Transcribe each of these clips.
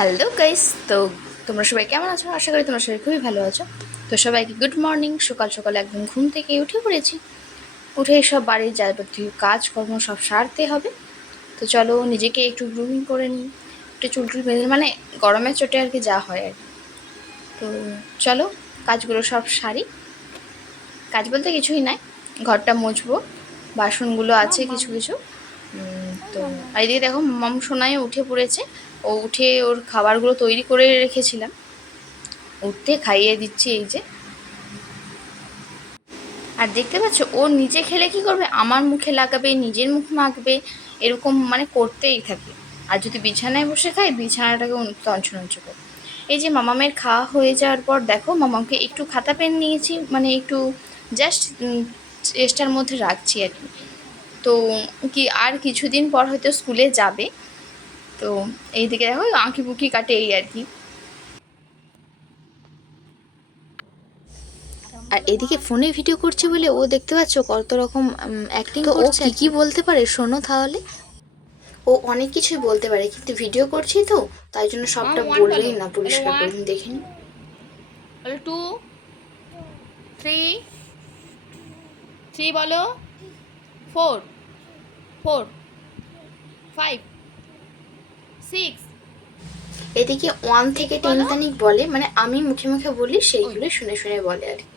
Hello guys, তো তোমরা সবাই কেমন আছো? আশা করি তোমরা সবাই খুবই ভালো আছো। তো সবাইকে গুড মর্নিং। সকাল সকাল একদম ঘুম থেকে উঠে পড়েছি। উঠে সব বাড়ির যাবতীয় কাজকর্ম সব সারতে হবে। তো চলো নিজেকে একটু গ্রুমিং করে নিই, একটু চুলটুল বেঁধে, মানে গরমের চোটে আর কি যা হয় আর কি। তো চলো কাজগুলো সব সারি। কাজ বলতে কিছুই নাই, ঘরটা মুছবো, বাসনগুলো আছে কিছু কিছু। তো এইদিকে দেখো মাম সোনাই উঠে পড়েছে। ও উঠে ওর খাবারগুলো তৈরি করে রেখেছিলাম, উঠতে খাইয়ে দিচ্ছি এই যে। আর দেখতে পাচ্ছ ও নিজে খেলে কি করবে, আমার মুখে লাগাবে, নিজের মুখ মাখবে, এরকম মানে করতেই থাকে। আর যদি বিছানায় বসে খায় বিছানাটাকে তঞ্চ করে। এই যে মামামের খাওয়া হয়ে যাওয়ার পর দেখো মামাকে একটু খাতা পেন নিয়েছি, মানে একটু জাস্ট চেষ্টার মধ্যে রাখছি আর কি। তো কি আর কিছুদিন পর হয়তো স্কুলে যাবে। তো এইদিকে দেখো আঁকি বুকি কাটে এই আর কি। আর এদিকে ফোনে ভিডিও করছে বলে ও দেখতে পাচ্ছ কত রকম অ্যাক্টিং করছে। ও কি বলতে পারে শোনো তাহলে। ও অনেক কিছুই বলতে পারে, কিন্তু ভিডিও করছি তো তাই জন্য সবটা বললেই না, পরিষ্কার করে দেখে নি। বলো 2 3 3 বলো 4 4 5 6 এদিকে 1 থেকে 10 বলো তানিক বলে, মানে আমি মুখে মুখে বলি সেইগুলো শুনে শুনে বলে আর কি।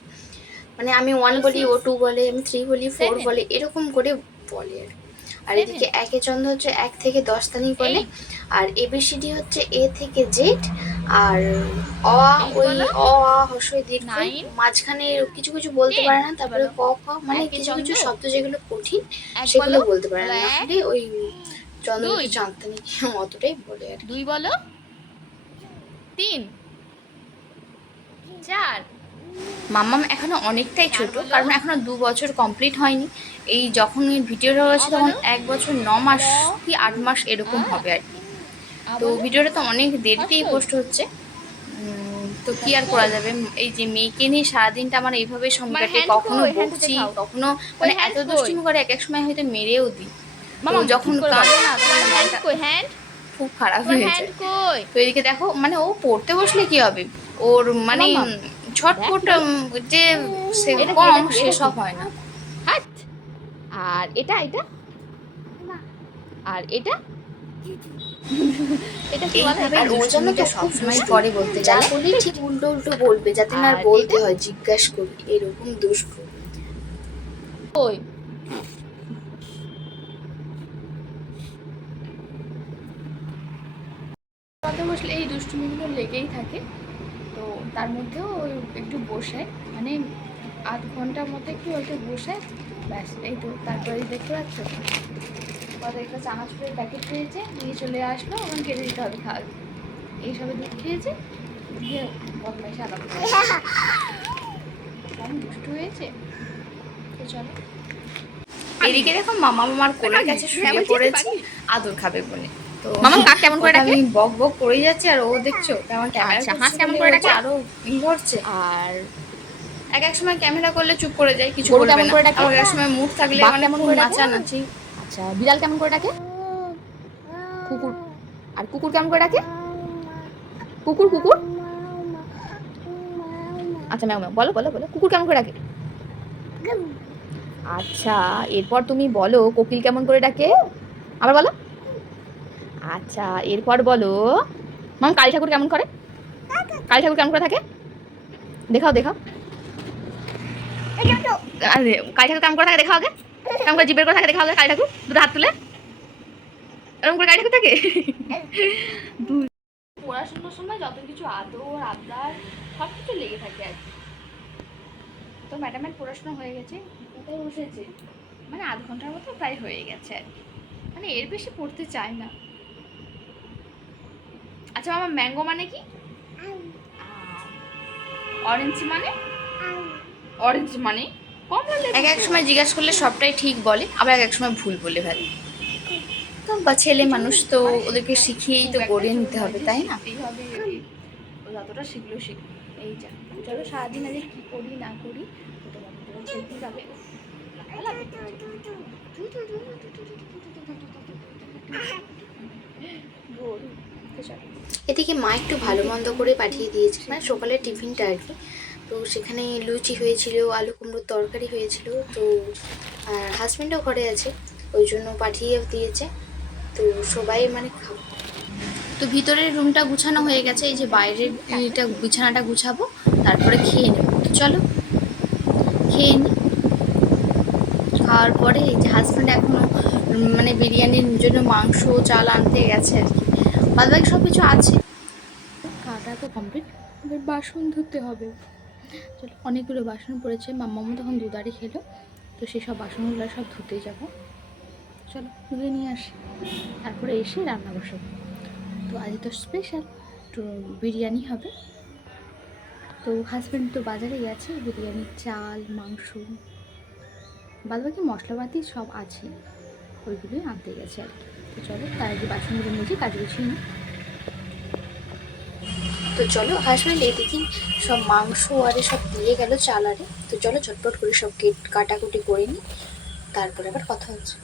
মানে আমি 1 বলো বলি, ও 2 6 বলে, আমি 3 বলি, 4 7 বলে, এরকম করে বলে আর কি। আর 7 এদিকে একে চন্দ্র হচ্ছে 1 থেকে 10 তানিক বলে। 8 আর এবিসিডি হচ্ছে এ থেকে জেড। আর অ, 8 ওই বলো অ আ হস্যই দীর্ঘই 9 মাঝখানে কিছু কিছু বলতে 10 পারে না। তারপরে বলো ক খ, মানে একে কিছু কিছু চন্দ্র শব্দ যেগুলো কঠিন 1 সেগুলো বলো বলতে পারে বলো না, 1 হলে ওই 2 চন্দ্রমুখী চাঁদতানি অতটাই বলে আর কি। 2 বলো 3 4 মাম্মাম এখনো অনেকটাই 4 ছোট, বলো কারণ এখনো 2 বছর কমপ্লিট হয়নি। এই যখন এই ভিডিওটা অ হয়েছে তখন বলো 1 বছর 9 মাস বলো কি 8 মাস আ এরকম হবে আর কি। আ তো বলো ভিডিওটা তো অনেক দেরিতেই হর্ষই পোস্ট হচ্ছে। তো কি আর করা হর্ষই যাবে, এই যে মেয়েকে নিয়ে সারাদিনটা আমার এইভাবেই সময় তোমার কাটে, হ্যান্ড কখনো কই হ্যান্ড বকছি, দেখাও কখনো কই মানে এত হ্যান্ড কই দুষ্টুমি করে এক এক সময় হয়তো মেরেও দিই। তো মামা যখন ঠিক করে বলো কাঁদে না তখন তোমার হ্যান্ড মনটা কই হ্যান্ড খুব খারাপ তোমার হয়ে হ্যান্ড যায়। কই তো এদিকে দেখো মানে ও পড়তে বসলে কি হবে, ওর ও মানে মাম্মা দেখ ছটপট দেখি যে সে এটা কি কম এটা কি এটা কি সেসব হয় না। হাট আর এটা এটা আর এটা এটা কি বলে এইভাবে এটা আর ও যেন তো দুষ্টুমিটা খুব সবসময় দুষ্টু করে, বলতে যা গেলে বলি ঠিক উল্টো উল্টো বলবে, যাতে না আর আর বলতে এটা হয় জিজ্ঞাসা করি, এরকম দুষ্টু। কই পড়াতে বসলে এই দুষ্টুমিগুলো লেগেই থাকে। তো তার মধ্যেও ওই একটু বসে, মানে আধ ঘন্টার মতো একটু ওইটা বসে, ব্যাস এই তো। তারপরে দেখতে পাচ্ছ কত একটা চানাচুরের প্যাকেট খেয়েছে, নিয়ে চলে আসলো, ওখানে কেটে দিতে হবে খাওয়া। এইসবে দুধ খেয়েছে, দিয়ে বদমাইশি আলাদা কম দুষ্টু হয়েছে। তো চলো এদিকে দেখো মামা মামার কোলের কাছে শুয়ে পড়েছে আদর খাবে বলে। তো মামা কাক কেমন করে ওকে ডাকে আমি বক বক করেই যাচ্ছি, আর ও দেখছো কেমন ক্যামেরা আচ্ছা হাঁস করছে কেমন বলে করে ও যে ডাকে আরো ধরছে। আর এক এক সময় ক্যামেরা করলে চুপ করে যায়, কিছু গরু বলবে কেমন না, করে ডাকে আবার এক সময় মুড থাকলে বাঘ মানে কেমন খুব করে ডাকে নাচানাচি। আচ্ছা বিড়াল কেমন করে ডাকে কুকুর আর কুকুর কেমন করে ডাকে কুকুর কুকুর আচ্ছা ম্যাও ম্যাও বলো বলো বলো কুকুর কেমন করে ডাকে আচ্ছা এরপর তুমি বলো কোকিল কেমন করে ডাকে আবার বলো আচ্ছা এরপর বলো মাম কালী ঠাকুর কেমন করে কালী ঠাকুর কেমন করে থাকে দেখাও দেখাও আরে কালী ঠাকুর কেমন করে থাকে দেখাও আগে কেমন করে জিভের করে থাকে দেখাও আগে কালী ঠাকুর দুটো হাত তুলে এরকম করে কালী ঠাকুর থাকে পড়াশোনার সময় যত কিছু আদর আবদার সব কিছু লেগে থাকে আর কি। তো ম্যাডামের পড়াশোনা হয়ে গেছে, কোথায় বসেছে, মানে আধ ঘন্টার মতো প্রায় হয়ে গেছে আর কি, মানে এর বেশি পড়তে চাই না। আচ্ছা মামা ম্যাঙ্গো মানে কি, অরেঞ্জ মানে, অরেঞ্জ মানে কমলা লেবু। এক এক সময় জিজ্ঞাসা করলে সবটাই ঠিক বলে, আবার এক এক সময় ভুল বলে ফেলে। তো বা ছেলে মানুষ তো ওদেরকে শিখিয়েই তো গড়িয়ে নিতে হবে, তাই না? ও যতটা শিখলো শিখলো। এই যা চলো সারাদিন আজকে কি করি না করি তোমাদের দেখতে যাবে। গরু। তো এদিকে মা একটু ভালো মন্দ করে পাঠিয়ে দিয়েছে, মানে সকালের টিফিনটা আর কি। তো সেখানে লুচি হয়েছিল, আলু কুমড়োর তরকারি হয়েছিল। তো হাজব্যান্ডও ঘরে আছে, ওই জন্য পাঠিয়ে দিয়েছে। তো সবাই মানে খাবো। তো ভিতরের রুমটা গুছানো হয়ে গেছে, এই যে বাইরের এটা বিছানাটা গুছাবো, তারপরে খেয়ে নেব। তো চলো খেয়ে নিই। খাওয়ার পরে এই যে হাজব্যান্ড এখনও মানে বিরিয়ানির জন্য মাংস চাল আনতে গেছে আর কি, বাদবাকি সব কিছু আছে। খাওয়াটা তো কমপ্লিট, এবার বাসন ধুতে হবে। চলো, অনেকগুলো বাসন পড়েছে, মাম্মামও তখন দুধারি খেলো, তো সেসব বাসনগুলো সব ধুতে যাবো। চলো ধুয়ে নিয়ে আসি, তারপরে এসে রান্না বসাবো। তো আজ তো স্পেশাল, তো বিরিয়ানি হবে। তো হাজব্যান্ড তো বাজারে গেছে, বিরিয়ানির চাল মাংস বাদবাকি মশলাপাতি সব আছে, ওইগুলোই আনতে গেছে আর কি। তো চলো তার আগে বাসনগুলো নিজে কাজ গুছিয়ে নিই। তো চলো, হাজব্যান্ড এদিকে সব মাংস আরে সব দিয়ে গেল চাল আরে। তো চলো ঝটপট করে সব কাটাকুটি করে নিই, তারপরে আবার কথা হচ্ছে।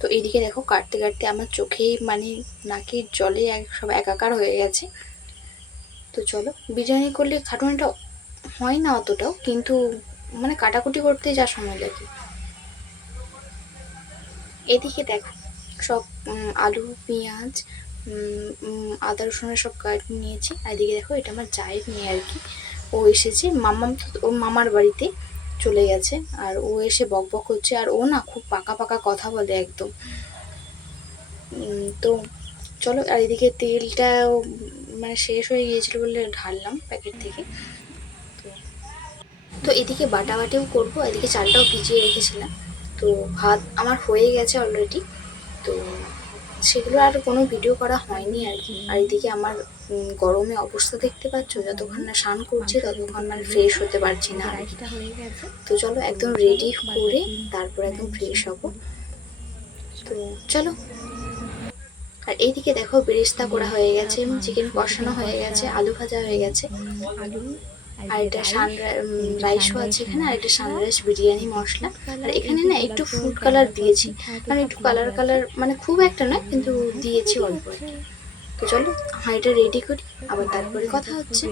তো এইদিকে দেখো কাটতে কাটতে আমার চোখে মানে নাকের জলে সব একাকার হয়ে গেছে। তো চলো, বিরিয়ানি করলে খাটুনিটা হয় না অতটাও, কিন্তু মানে কাটাকুটি করতে যা সময় লাগে। এদিকে দেখো সব আলু পেঁয়াজ আদা রসুনের সব কাট নিয়েছি। আর এদিকে দেখো এটা আমার জায়ের মেয়ে আর কি, ও এসেছে, মামাম তো ও মামার বাড়িতে চলে গেছে। আর ও এসে বক বক করছে, আর ও না খুব পাকা পাকা কথা বলে একদম। তো চলো, আর এদিকে তেলটাও মানে শেষ হয়ে গিয়েছিলো বলে ঢাললাম প্যাকেট থেকে। তো তো এদিকে বাটাবাটিও করবো, এদিকে চালটাও ভিজিয়ে রেখেছিলাম। তো ভাত আমার হয়ে গেছে অলরেডি, তো সেগুলো আর কোনো ভিডিও করা হয়নি আর কি। আর এদিকে আমার গরমে অবস্থা দেখতে পাচ্ছ, যতক্ষণ না স্নান করছি ততক্ষণ মানে ফ্রেশ হতে পারছি না আর কি। তো চলো একদম রেডি করে তারপর একদম ফ্রেশ হবো। তো চলো, আর এইদিকে দেখো বেরেস্তা করা হয়ে গেছে, চিকেন কষানো হয়ে গেছে, আলু ভাজা হয়ে গেছে, আর এটা রাইসও আছে এখানে, আর এটা সানরাইস বিরিয়ানি মশলা। আর এখানে না একটু ফুড কালার দিয়েছি, মানে একটু কালার কালার মানে খুব একটা নয়, কিন্তু দিয়েছি অল্প আর কি। তো চলো এটা রেডি করি, আবার তারপরে কথা হচ্ছে।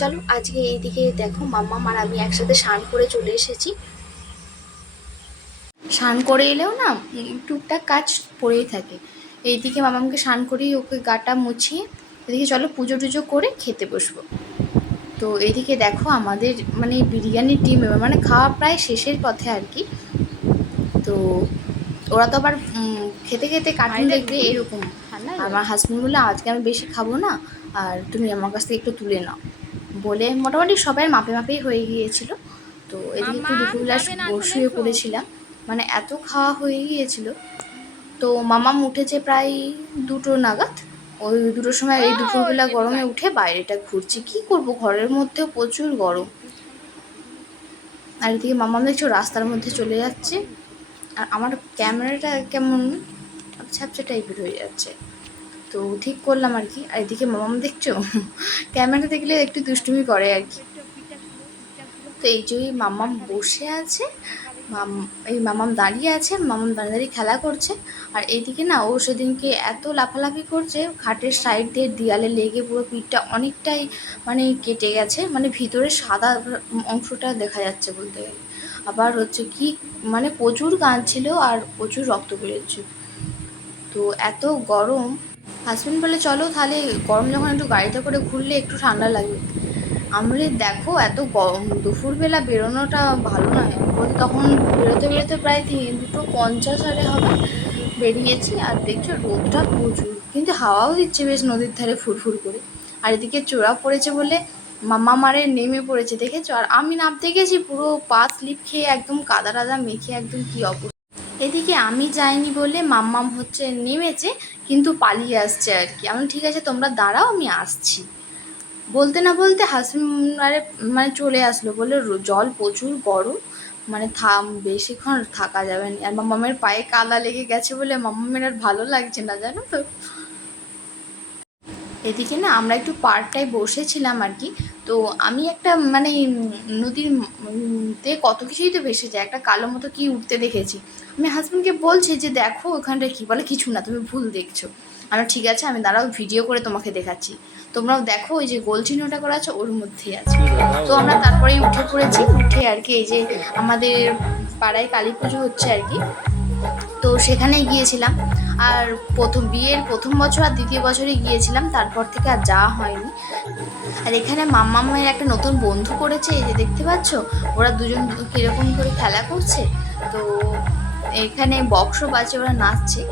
চলো, আজকে এইদিকে দেখো মাম্মাম আর আমি একসাথে স্নান করে চলে এসেছি। স্নান করে এলেও না টুকটাক কাজ পড়েই থাকে। এইদিকে মামামকে স্নান করিয়ে ওকে গাটা মুছিয়ে এদিকে চলো পুজো টুজো করে খেতে বসবো। তো এইদিকে দেখো আমাদের মানে বিরিয়ানির টিম মানে খাওয়া প্রায় শেষের পথে আর কি। তো ওরা তো আবার খেতে খেতে কার্টুন দেখবে এরকম। আমার হাজব্যান্ড বললো আজকে আমি বেশি খাবো না, আর তুমি আমার কাছ থেকে একটু তুলে নাও বলে মোটামুটি সবাই মাপে মাপেই হয়ে গিয়েছিল। তো এদিকে একটু দুপুরবেলা শুয়ে পড়েছিলাম, মানে এত খাওয়া হয়ে গিয়েছিল। তো মামাম উঠেছে প্রায় 2টো নাগাদ, ওই 2টোর সময় এই দুপুরবেলা গরমে উঠে বাইরেটা ঘুরছি, কি করব ঘরের মধ্যেও প্রচুর গরম। আর এদিকে মামাম দেখছো রাস্তার মধ্যে চলে যাচ্ছে, আর আমার ক্যামেরাটা কেমন ছ্যাপছা টাইপের হয়ে যাচ্ছে, তো ঠিক করলাম আর কি। আর এদিকে মামাম দেখছো ক্যামেরা দেখলে একটু দুষ্টুমি করে আর কি। তো এই যে মামাম বসে আছে, এই মামাম দাঁড়িয়ে আছে, মামাম দাঁড়িয়ে দাঁড়িয়ে খেলা করছে। আর এইদিকে না ও সেদিনকে এত লাফালাফি করছে, খাটের সাইড দিয়ে দেয়ালে লেগে পুরো পিঠটা অনেকটাই মানে কেটে গেছে, মানে ভিতরে সাদা অংশটা দেখা যাচ্ছে বলতে গেলে। আবার হচ্ছে কি মানে প্রচুর কাঁদছিল আর প্রচুর রক্ত বেরোচ্ছিল। তো এত গরম, হাজব্যান্ড বলে চলো তাহলে গরম যখন একটু গাড়িতে করে ঘুরলে একটু ঠান্ডা লাগবে। আমরা দেখো এত গরম দুপুরবেলা বেরোনোটা ভালো নয় বলতে, তখন বেরোতে বেরোতে প্রায় 2:50 আরে হবে বেরিয়েছি। আর দেখছো রোদটা প্রচুর, কিন্তু হাওয়াও দিচ্ছে বেশ নদীর ধারে ফুরফুর করে। আর এদিকে চোরা পড়েছে বলে মামা মারে নেমে পড়েছে দেখেছো, আর আমি নামতে গেছি পুরো পা স্লিপ খেয়ে একদম কাদা টাদা মেখে একদম কী অবস্থা। এদিকে আমি যাইনি বলে মাম্মাম হচ্ছে নেমেছে, কিন্তু পালিয়ে আসছে আর কি। আমি ঠিক আছে তোমরা দাঁড়াও আমি আসছি বলতে না বলতে হাজবেন্ড আরে মানে চলে আসলো, বলে জল প্রচুর গরম, মানে বেশিক্ষণ থাকা যাবে না। আর মাম্মামের পায়ে কাদা লেগে গেছে বলে মাম্মামের আর ভালো লাগছে না জানো তো। এদিকে না আমরা একটু পার্কটায় বসেছিলাম আর কি। তো আমি একটা মানে নদীর তে কত কিছুই তো ভেসে যায়, একটা কালো মতো কি উঠতে দেখেছি। আমি হাজব্যান্ডকে বলছি যে দেখো ওখানটায় কী, বলে কিছু না, তুমি ভুল দেখছো। আমরা ঠিক আছে, আমি দাঁড়াও ভিডিও করে তোমাকে দেখাচ্ছি, তোমরাও দেখো, ওই যে গোল চিহ্নটা করা আছে ওর মধ্যেই আছে। তো আমরা তারপরেই উঠে পড়েছি, উঠে আর কি এই যে আমাদের পাড়ায় কালী পুজো হচ্ছে আর কি, তো সেখানে গিয়েছিলাম। আর বিয়ের প্রথম বছর আর দ্বিতীয় বছরে গিয়েছিলাম, তারপর থেকে আর যাওয়া হয়নি। আর এখানে মাম্মামের একটা নতুন বন্ধু করেছে, এই যে দেখতে পাচ্ছ, ওরা দুজন কীরকম করে খেলা করছে। তো এখানে বক্সও বাজে, ওরা নাচছে।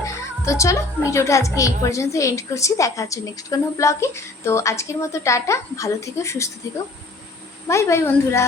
তো চলো ভিডিওটা আজকে এই পর্যন্ত এন্ড করছি, দেখা হচ্ছে নেক্সট কোনো ব্লগে। তো আজকের মতো টাটা, ভালো থেকো, সুস্থ থেকো, বাই বাই বন্ধুরা।